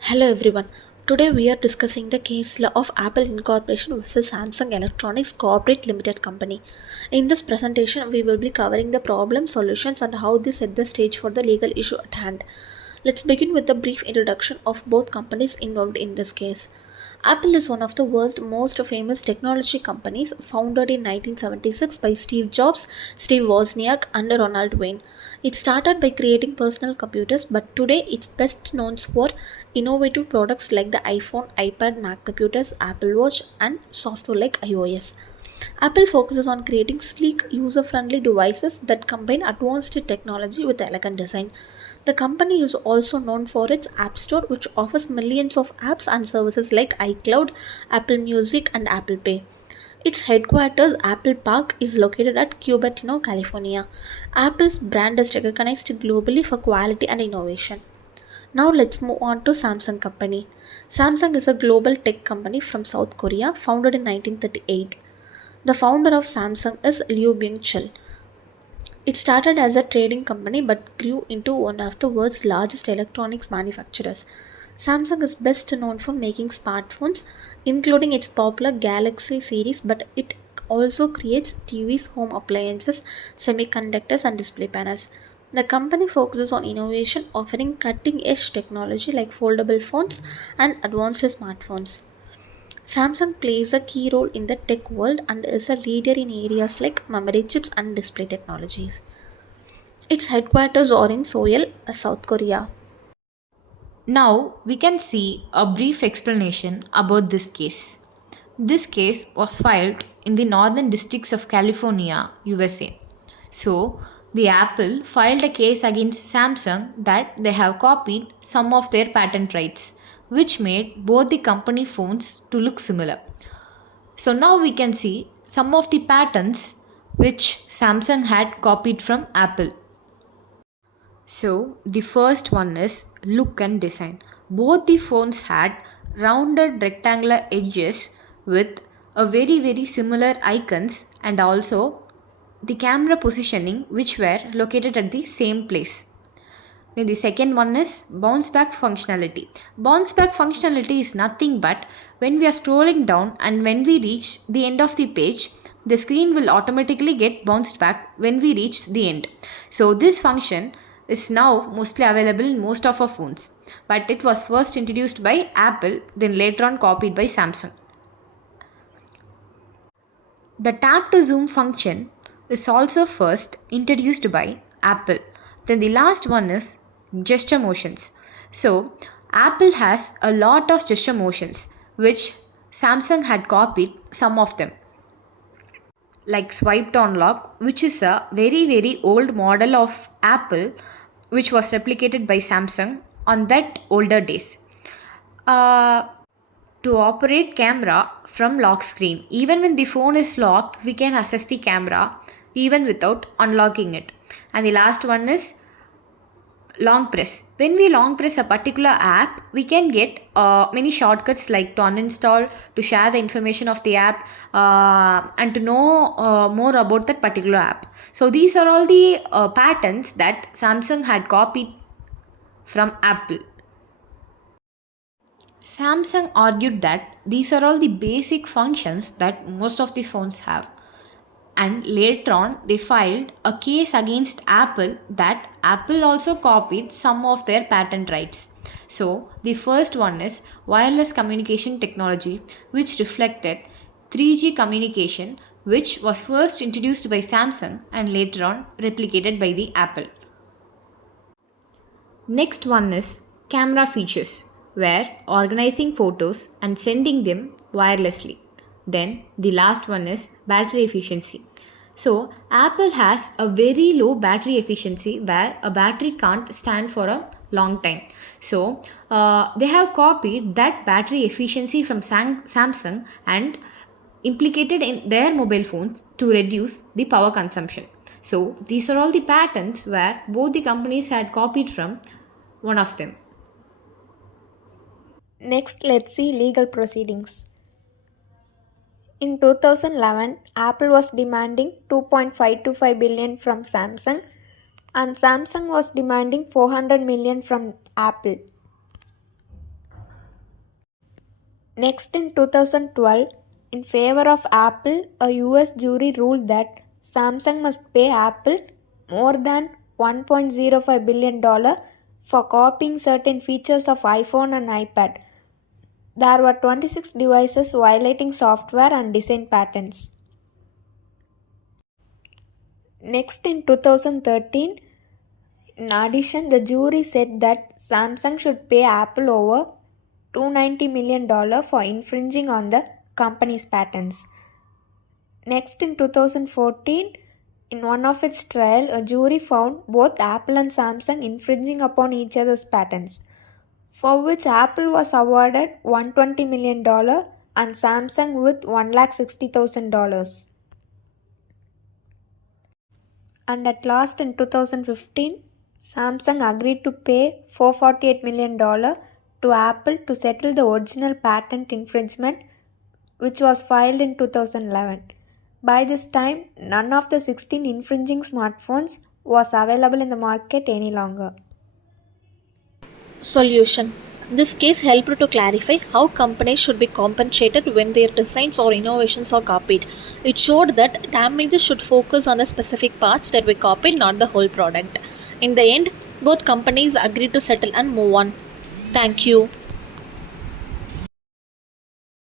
Hello everyone. Today we are discussing the case law of Apple Incorporation versus Samsung Electronics Corporate Limited Company. In this presentation, we will be covering the problem, solutions, and how they set the stage for the legal issue at hand. Let's begin with a brief introduction of both companies involved in this case. Apple is one of the world's most famous technology companies, founded in 1976 by Steve Jobs, Steve Wozniak, and Ronald Wayne. It started by creating personal computers, but today it's best known for innovative products like the iPhone, iPad, Mac computers, Apple Watch, and software like iOS. Apple focuses on creating sleek, user friendly devices that combine advanced technology with elegant design. The company is also known for its App Store, which offers millions of apps and services like iCloud, Apple Music, and Apple Pay. Its headquarters, Apple Park, is located at Cupertino, California. Apple's brand is recognized globally for quality and innovation. Now let's move on to Samsung company. Samsung is a global tech company from South Korea, founded in 1938. The founder of Samsung is Liu Byung-chul. It started as a trading company but grew into one of the world's largest electronics manufacturers. Samsung is best known for making smartphones, including its popular Galaxy series, but it also creates TVs, home appliances, semiconductors, and display panels. The company focuses on innovation, offering cutting edge technology like foldable phones and advanced smartphones. Samsung plays a key role in the tech world and is a leader in areas like memory chips and display technologies. Its headquarters are in Seoul, South Korea. Now we can see a brief explanation about this case. This case was filed in the Northern Districts of California, USA. So, the Apple filed a case against Samsung that they have copied some of their patent rights, which made both the company phones to look similar. So now we can see some of the patents which Samsung had copied from Apple. So, the first one is look and design. Both the phones had rounded rectangular edges with a very similar icons and also the camera positioning which were located at the same place. Then the second one is bounce back functionality. Bounce back functionality is nothing but when we are scrolling down and when we reach the end of the page, the screen will automatically get bounced back when we reach the end. So this function is now mostly available in most of our phones, but it was first introduced by Apple, then later on copied by Samsung. The tap to zoom function is also first introduced by Apple. Then the last one is gesture motions. So, Apple has a lot of gesture motions which Samsung had copied some of them, like swipe to unlock, which is a very old model of Apple which was replicated by Samsung on that older days. Uh, to operate camera from lock screen. Even when the phone is locked, we can access the camera even without unlocking it. And the last one is long press. When we long press a particular app, we can get many shortcuts like to uninstall, to share the information of the app, and to know more about that particular app. So these are all the patterns that Samsung had copied from Apple. Samsung argued that these are all the basic functions that most of the phones have. And later on, they filed a case against Apple that Apple also copied some of their patent rights. So, the first one is wireless communication technology, which reflected 3G communication, which was first introduced by Samsung and later on replicated by the Apple. Next one is camera features, where organizing photos and sending them wirelessly. Then the last one is battery efficiency. So Apple has a very low battery efficiency where a battery can't stand for a long time. So they have copied that battery efficiency from Samsung and implicated in their mobile phones to reduce the power consumption. So these are all the patents where both the companies had copied from one of them. Next, let's see legal proceedings. In 2011, Apple was demanding 2.525 billion from Samsung and Samsung was demanding 400 million from Apple. Next, in 2012, in favor of Apple, a US jury ruled that Samsung must pay Apple more than $1.05 billion for copying certain features of iPhone and iPad. There were 26 devices violating software and design patents. Next, in 2013, in addition, the jury said that Samsung should pay Apple over $290 million for infringing on the company's patents. Next, in 2014, in one of its trial, a jury found both Apple and Samsung infringing upon each other's patents, for which Apple was awarded $120 million and Samsung with $160,000. And at last, in 2015, Samsung agreed to pay $448 million to Apple to settle the original patent infringement, which was filed in 2011. By this time, none of the 16 infringing smartphones was available in the market any longer. Solution. This case helped to clarify how companies should be compensated when their designs or innovations are copied. It showed that damages should focus on the specific parts that were copied, not the whole product. In the end, both companies agreed to settle and move on. Thank you.